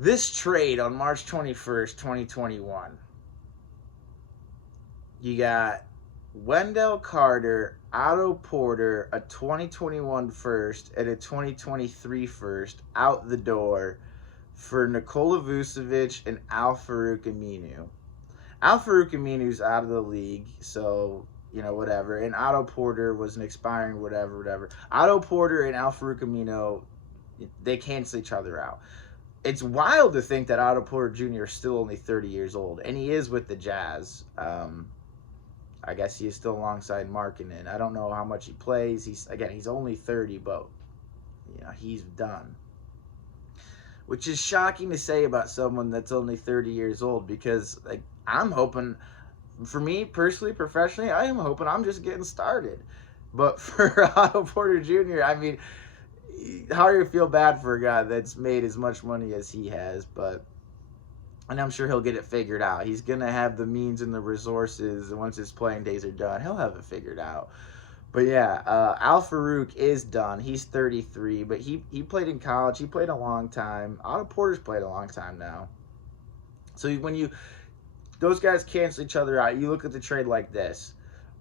This trade on March 21st, 2021, you got Wendell Carter, Otto Porter, a 2021 first, and a 2023 first out the door for Nikola Vučević and Al-Farouq Aminu. Al-Farouq Aminu's out of the league, so, whatever. And Otto Porter was an expiring whatever. Otto Porter and Al-Farouq Aminu, they cancel each other out. It's wild to think that Otto Porter Jr. is still only 30 years old, and he is with the Jazz. I guess he is still alongside Markkanen. I don't know how much he plays. He's only 30, but he's done. Which is shocking to say about someone that's only 30 years old, because I'm hoping, for me personally, professionally, I am hoping I'm just getting started. But for Otto Porter Jr., I mean, how do you feel bad for a guy that's made as much money as he has? And I'm sure he'll get it figured out. He's going to have the means and the resources, and once his playing days are done, he'll have it figured out. But yeah, Al-Farouq is done. He's 33, but he played in college. He played a long time. Otto Porter's played a long time now. So when those guys cancel each other out, you look at the trade like this.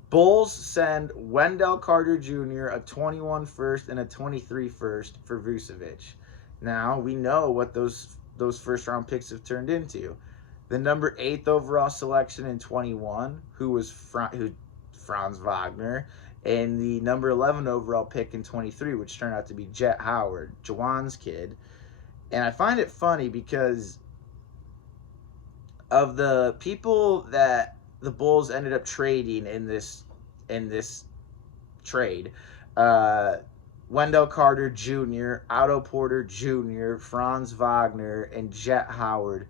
Bulls send Wendell Carter Jr., a 21 first and a 23 first for Vučević. Now, we know what those first-round picks have turned into. The number 8th overall selection in 21, who was Franz Wagner, and the number 11 overall pick in 23, which turned out to be Jet Howard, Juwan's kid. And I find it funny because of the people that the Bulls ended up trading in this trade, Wendell Carter Jr., Otto Porter Jr., Franz Wagner, and Jet Howard.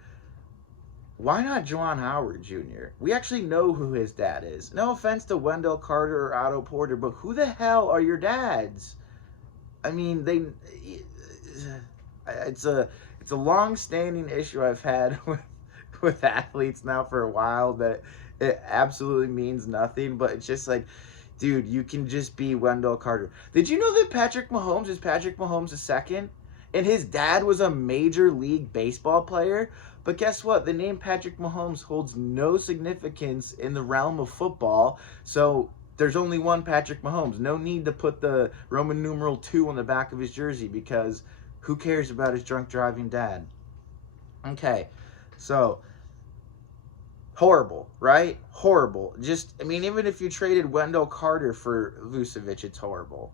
Why not Juwan Howard Jr.? We actually know who his dad is. No offense to Wendell Carter or Otto Porter, but who the hell are your dads? I mean, it's a long-standing issue I've had with athletes now for a while, that it absolutely means nothing, but it's just like, dude, you can just be Wendell Carter. Did you know that Patrick Mahomes is Patrick Mahomes II? And his dad was a Major League Baseball player? But guess what? The name Patrick Mahomes holds no significance in the realm of football. So there's only one Patrick Mahomes. No need to put the Roman numeral 2 on the back of his jersey, because who cares about his drunk driving dad? Okay, so horrible, right? Horrible. Even if you traded Wendell Carter for Vučević, it's horrible.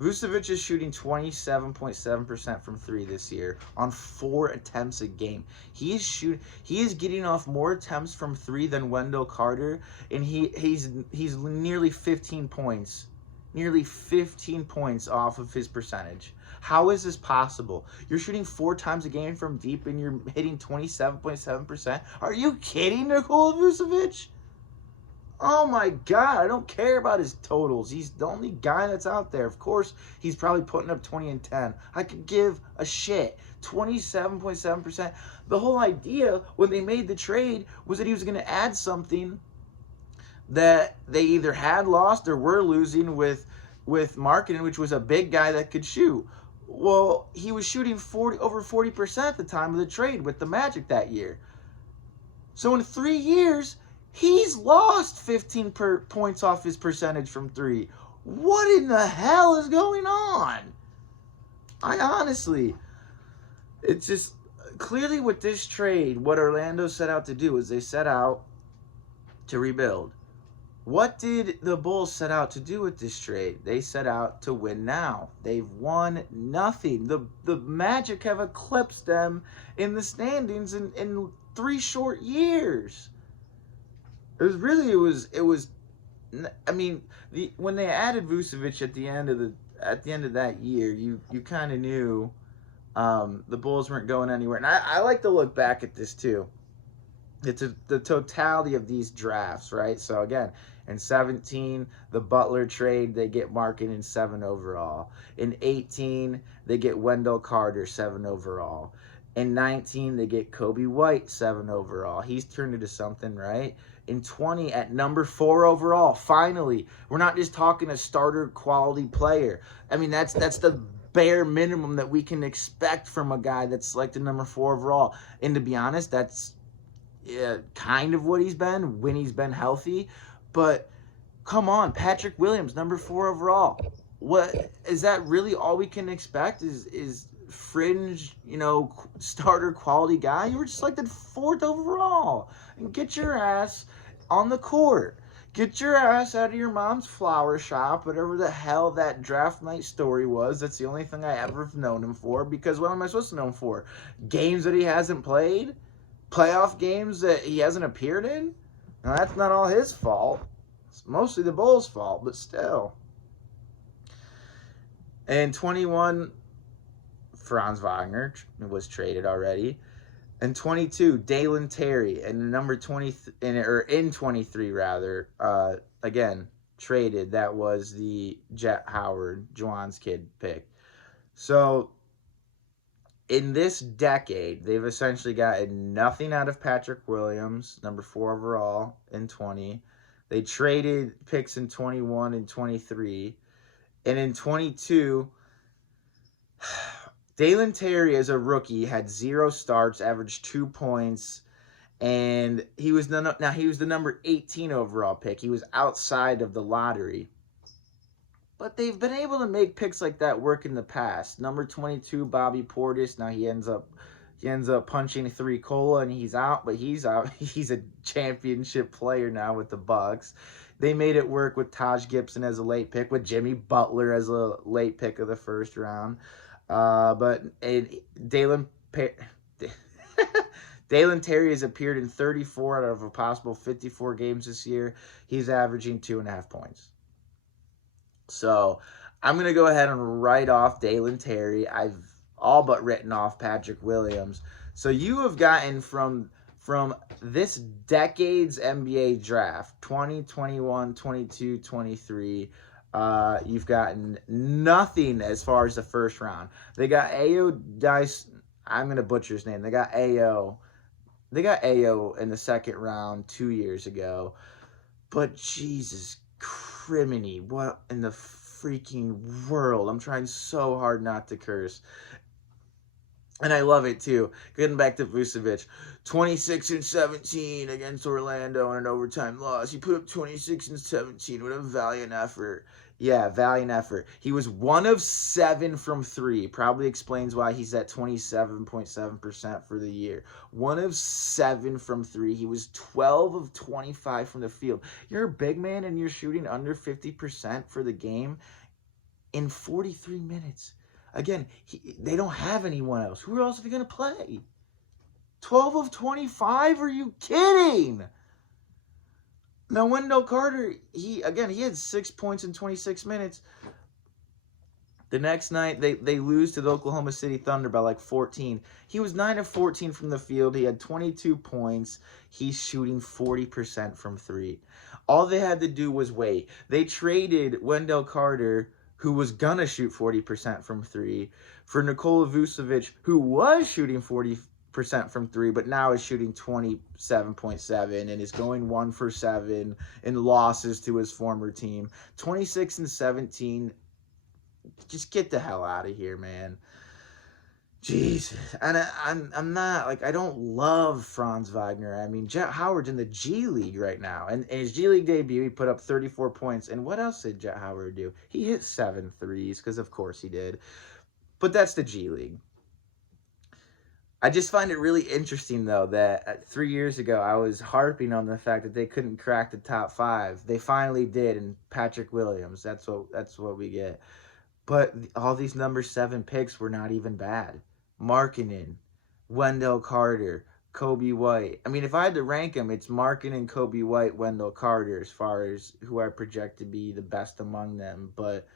Vučević is shooting 27.7% from 3 this year on 4 attempts a game. He is getting off more attempts from 3 than Wendell Carter, and he's nearly 15 points. Nearly 15 points off of his percentage. How is this possible? You're shooting 4 times a game from deep and you're hitting 27.7%? Are you kidding, Nikola Vučević? Oh my God, I don't care about his totals. He's the only guy that's out there. Of course, he's probably putting up 20 and 10. I could give a shit. 27.7%. The whole idea when they made the trade was that he was going to add something that they either had lost or were losing with Markkanen, which was a big guy that could shoot. Well, he was shooting over 40% at the time of the trade with the Magic that year. So in 3 years, he's lost 15 points off his percentage from 3. What in the hell is going on? It's just clearly with this trade, what Orlando set out to do is they set out to rebuild. What did the Bulls set out to do with this trade? They set out to win now. They've won nothing. The Magic have eclipsed them in the standings in 3 short years. When they added Vučević at the end of that year, you kind of knew the Bulls weren't going anywhere. And I like to look back at this too. It's the totality of these drafts, right? So again, in 17, the Butler trade, they get Markkanen 7 overall. In 18, they get Wendell Carter 7 overall. In 19, they get Kobe White 7 overall. He's turned into something, right? In 20, at number 4 overall, finally, we're not just talking a starter quality player. I mean, that's the bare minimum that we can expect from a guy that's selected number 4 overall. And to be honest, that's kind of what he's been when he's been healthy. But come on, Patrick Williams, number 4 overall. What is that really all we can expect? Is fringe, starter quality guy? You were selected 4th overall. And get your ass on the court. Get your ass out of your mom's flower shop, whatever the hell that draft night story was. That's the only thing I ever have known him for, because what am I supposed to know him for? Games that he hasn't played? Playoff games that he hasn't appeared in? Now, that's not all his fault. It's mostly the Bulls' fault, but still. And 21, Franz Wagner was traded already. And 22, Dalen Terry. And number 20, in 23 rather, again, traded. That was the Jet Howard, Juwan's kid pick. So in this decade, they've essentially gotten nothing out of Patrick Williams, number 4 overall in 20. They traded picks in 21 and 23. And in 22, Dalen Terry, as a rookie, had 0 starts, averaged 2 points, and he was the number 18 overall pick. He was outside of the lottery. But they've been able to make picks like that work in the past. Number 22, Bobby Portis. Now he ends up punching 3 cola and he's out, but he's out. He's a championship player now with the Bucks. They made it work with Taj Gibson as a late pick, with Jimmy Butler as a late pick of the first round. But Dalen Terry has appeared in 34 out of a possible 54 games this year. He's averaging 2.5 points. So I'm going to go ahead and write off Dalen Terry. I've all but written off Patrick Williams. So you have gotten from this decade's NBA draft, 20, 21, 22, 23, you've gotten nothing as far as the first round. They got I'm going to butcher his name. They got Ayo in the second round 2 years ago. But Jesus criminy, what in the freaking world? I'm trying so hard not to curse. And I love it too. Getting back to Vučević, 26 and 17 against Orlando in an overtime loss. He put up 26 and 17. What a valiant effort. Yeah, valiant effort. He was 1 of 7 from 3. Probably explains why he's at 27.7% for the year. 1 of 7 from 3. He was 12 of 25 from the field. You're a big man and you're shooting under 50% for the game in 43 minutes. Again, they don't have anyone else. Who else are they going to play? 12 of 25? Are you kidding? Now, Wendell Carter, he had 6 points in 26 minutes. The next night, they lose to the Oklahoma City Thunder by like 14. He was 9 of 14 from the field. He had 22 points. He's shooting 40% from 3. All they had to do was wait. They traded Wendell Carter, who was going to shoot 40% from 3, for Nikola Vučević, who was shooting 40% from 3, but now is shooting 27.7 and is going 1 for 7 in losses to his former team. 26 and 17. Just get the hell out of here, man. Jesus. And I'm not, like, I don't love Franz Wagner. I mean, Jet Howard's in the G League right now. And in his G League debut, he put up 34 points. And what else did Jet Howard do? He hit 7 threes, because of course he did. But that's the G League. I just find it really interesting, though, that 3 years ago, I was harping on the fact that they couldn't crack the top 5. They finally did, and Patrick Williams, that's what we get. But all these number 7 picks were not even bad. Markkanen, Wendell Carter, Kobe White. I mean, if I had to rank them, it's Markkanen, Kobe White, Wendell Carter as far as who I project to be the best among them. But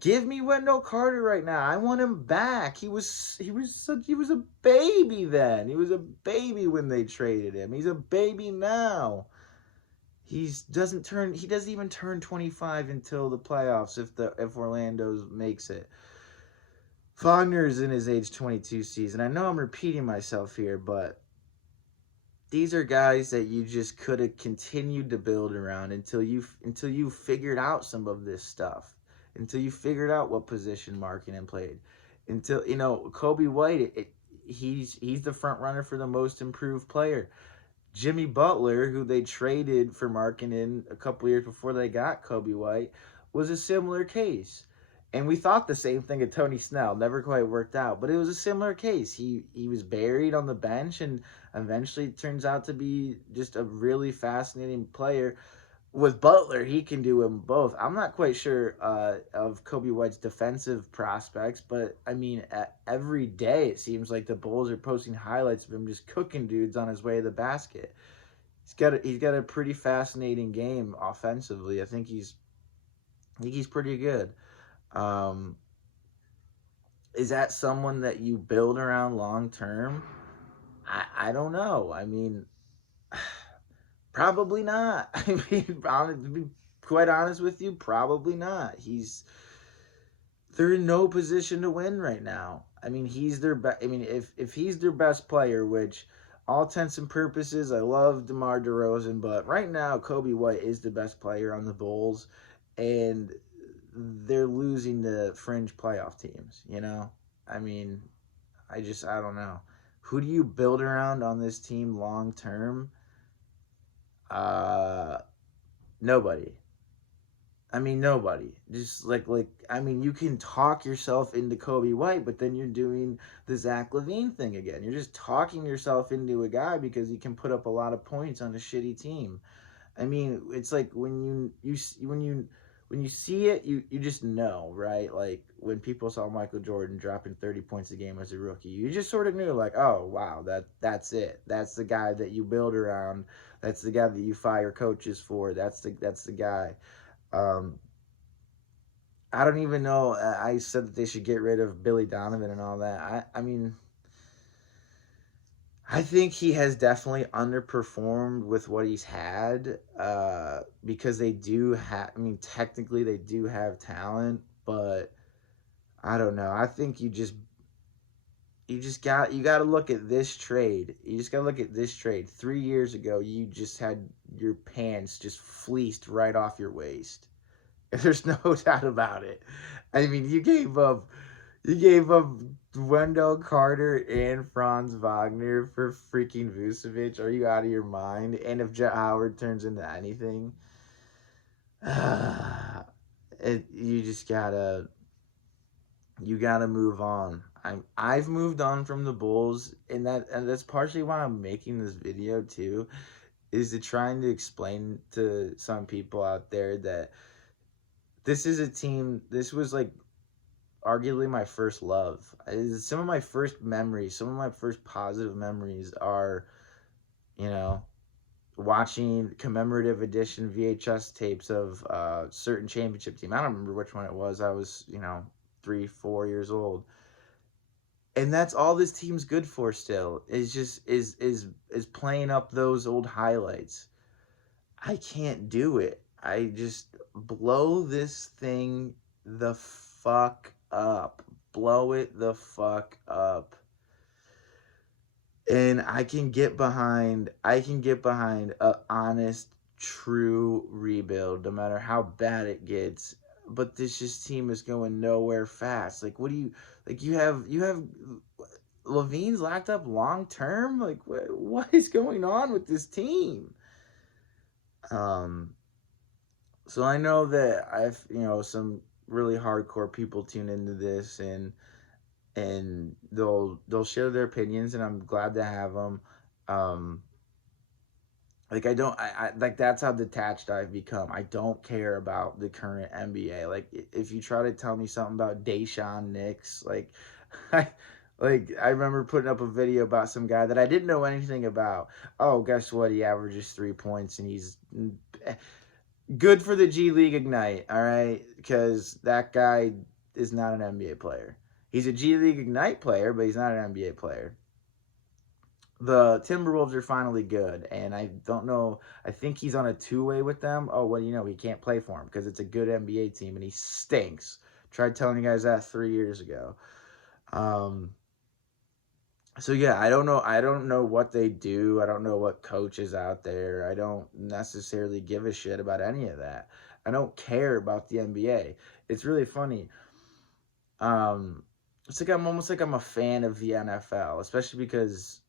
give me Wendell Carter right now. I want him back. He was a baby then. He was a baby when they traded him. He's a baby now. He doesn't even turn 25 until the playoffs if Orlando makes it. Wagner's in his age 22 season. I know I'm repeating myself here, but these are guys that you just could have continued to build around until you figured out some of this stuff. until you figured out what position Markkanen played. Until, you know, Kobe White, he's the front runner for the most improved player. Jimmy Butler, who they traded for Markkanen a couple years before they got Kobe White, was a similar case. And we thought the same thing of Tony Snell. Never quite worked out, but it was a similar case. He was buried on the bench, and eventually it turns out to be just a really fascinating player. With Butler, he can do them both. I'm not quite sure of Kobe White's defensive prospects, but I mean, every day it seems like the Bulls are posting highlights of him just cooking dudes on his way to the basket. He's got a pretty fascinating game offensively. I think he's pretty good. Um, is that someone that you build around long term? I don't know. I mean, probably not. I mean, to be quite honest with you, probably not. They're in no position to win right now. I mean, he's their I mean, if he's their best player, which all intents and purposes, I love DeMar DeRozan, but right now Kobe White is the best player on the Bulls, and they're losing to fringe playoff teams. You know, I mean, I don't know. Who do you build around on this team long term? Uh, Nobody. I mean, nobody. Just I mean, you can talk yourself into Kobe White, but then you're doing the Zach LaVine thing again. You're just talking yourself into a guy because he can put up a lot of points on a shitty team. I mean, it's like when you see it, you just know, right? Like when people saw Michael Jordan dropping 30 points a game as a rookie, you just sort of knew, like, oh wow, that's it. That's the guy that you build around. That's the guy that you fire coaches for. That's the guy. Um, I don't even know. I said that they should get rid of Billy Donovan and all that. I mean, I think he has definitely underperformed with what he's had, because they do have. I mean, technically they do have talent, but I don't know. I think you got to look at this trade. You just got to look at this trade. 3 years ago, you just had your pants just fleeced right off your waist. There's no doubt about it. I mean, you gave up Wendell Carter and Franz Wagner for freaking Vucevic. Are you out of your mind? And if Jet Howard turns into anything, you just gotta move on. I've moved on from the Bulls, and that's partially why I'm making this video too, is to trying to explain to some people out there that this is a team. This was like arguably my first love. Some of my first memories, some of my first positive memories are, you know, watching commemorative edition VHS tapes of certain championship team. I don't remember which one it was. I was, 3, 4 years old. And that's all this team's good for still, is just is playing up those old highlights. I can't do it. I just blow this thing the fuck up. Blow it the fuck up. And I can get behind a honest, true rebuild, no matter how bad it gets. But this just team is going nowhere fast. Like, what do you like? You have Levine's locked up long term. Like, what is going on with this team? Um, so I know that I've some really hardcore people tune into this, and they'll share their opinions, and I'm glad to have them. Um, like I like that's how detached I've become. I don't care about the current NBA. Like if you try to tell me something about Deshaun Nix, like I I remember putting up a video about some guy that I didn't know anything about. Oh, guess what? He averages 3 points, and he's good for the G League Ignite. All right, because that guy is not an NBA player. He's a G League Ignite player, but he's not an NBA player. The Timberwolves are finally good, and I don't know. I think he's on a two-way with them. Oh, well, he can't play for him because it's a good NBA team, and he stinks. Tried telling you guys that 3 years ago. Um, so yeah, I don't know. I don't know what they do. I don't know what coach is out there. I don't necessarily give a shit about any of that. I don't care about the NBA. It's really funny. It's like I'm a fan of the NFL, especially because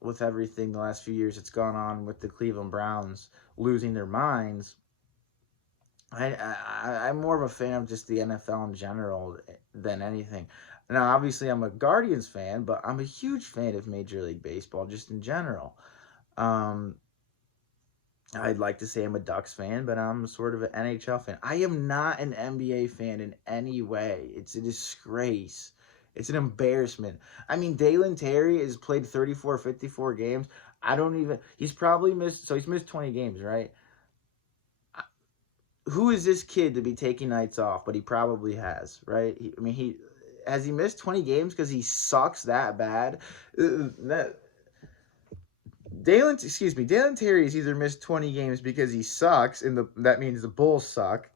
with everything the last few years that's gone on with the Cleveland Browns losing their minds. I'm more of a fan of just the NFL in general than anything. Now, obviously, I'm a Guardians fan, but I'm a huge fan of Major League Baseball just in general. Um, I'd like to say I'm a Ducks fan, but I'm sort of an NHL fan. I am not an NBA fan in any way. It's a disgrace. It's an embarrassment. I mean, Dalen Terry has played 34, 54 games. I don't even. He's probably missed. So he's missed 20 games, right? Who is this kid to be taking nights off? But he probably has, right? He has he missed 20 games because he sucks that bad. That Dalen Terry has either missed 20 games because he sucks, and that means the Bulls suck,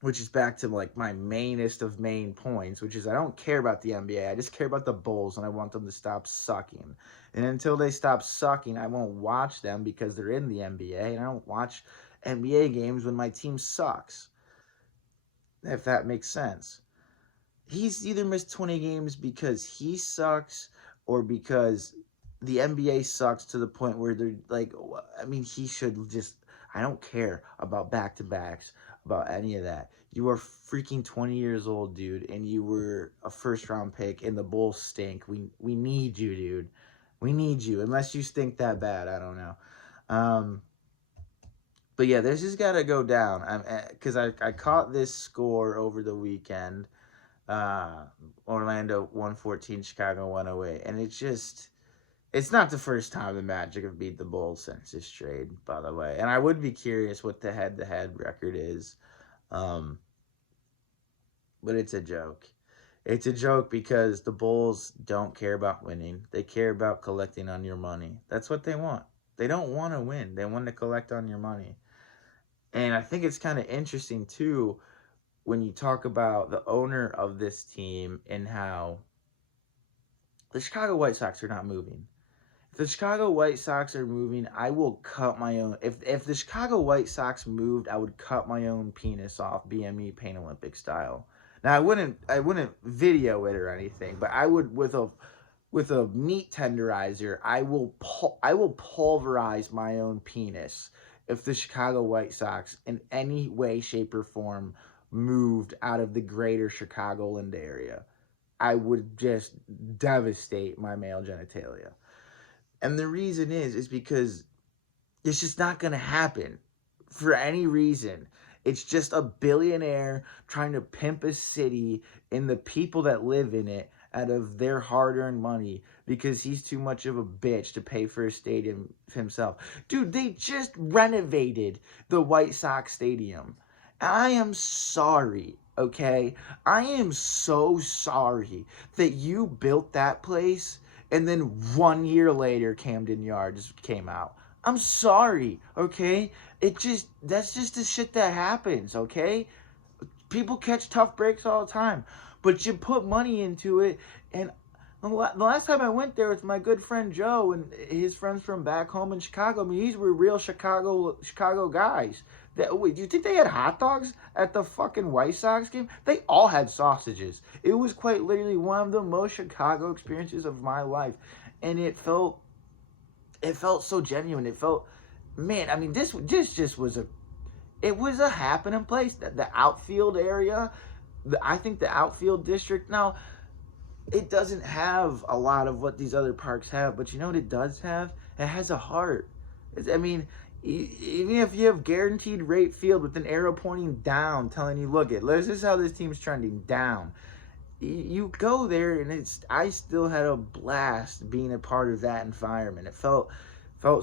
which is back to like my mainest of main points, which is I don't care about the NBA. I just care about the Bulls, and I want them to stop sucking. And until they stop sucking, I won't watch them because they're in the NBA, and I don't watch NBA games when my team sucks, if that makes sense. He's either missed 20 games because he sucks or because the NBA sucks to the point where they're like, I mean, he should just, I don't care about back-to-backs, about any of that. You are freaking 20 years old, dude, and you were a first-round pick, and the Bulls stink. We need you, dude. We need you, unless you stink that bad. I don't know. But yeah, this has got to go down. Because I caught this score over the weekend. Orlando 114, Chicago 108. And it's not the first time the Magic have beat the Bulls since this trade, by the way. And I would be curious what the head-to-head record is. But it's a joke. It's a joke because the Bulls don't care about winning. They care about collecting on your money. That's what they want. They don't want to win. They want to collect on your money. And I think it's kind of interesting, too, when you talk about the owner of this team and how the Chicago White Sox are not moving. If the Chicago White Sox are moving, I will cut my own. If the Chicago White Sox moved, I would cut my own penis off, BME Pain Olympic style. Now I wouldn't video it or anything, but I would with a meat tenderizer. I will pulverize my own penis if the Chicago White Sox in any way, shape, or form moved out of the greater Chicagoland area. I would just devastate my male genitalia. And the reason is because it's just not going to happen for any reason. It's just a billionaire trying to pimp a city and the people that live in it out of their hard-earned money because he's too much of a bitch to pay for a stadium himself. Dude, they just renovated the White Sox stadium. I am sorry, okay? I am so sorry that you built that place and then 1 year later Camden Yards came out. I'm sorry, okay? That's just the shit that happens, okay? People catch tough breaks all the time, but you put money into it. And the last time I went there with my good friend Joe and his friends from back home in Chicago, I mean, these were real Chicago guys. Wait, do you think they had hot dogs at the fucking White Sox game? They all had sausages. It was quite literally one of the most Chicago experiences of my life, and it felt so genuine. It felt, man, I mean, this just was a happening place. The outfield area, I think the outfield district. Now, it doesn't have a lot of what these other parks have, but you know what it does have? It has a heart. I mean, even if you have guaranteed rate field with an arrow pointing down, telling you, look, this is how this team's trending down. You go there, and I still had a blast being a part of that environment. It felt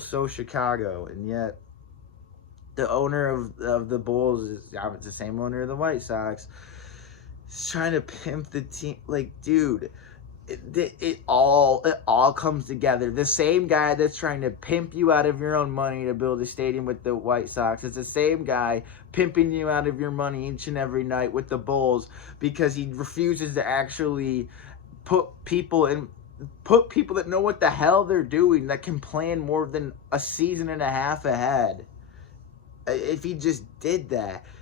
so Chicago, and yet the owner of the Bulls is the same owner of the White Sox. He's trying to pimp the team. Like, dude, it all comes together. The same guy that's trying to pimp you out of your own money to build a stadium with the White Sox is the same guy pimping you out of your money each and every night with the Bulls because he refuses to actually put people that know what the hell they're doing, that can plan more than a season and a half ahead. If he just did that.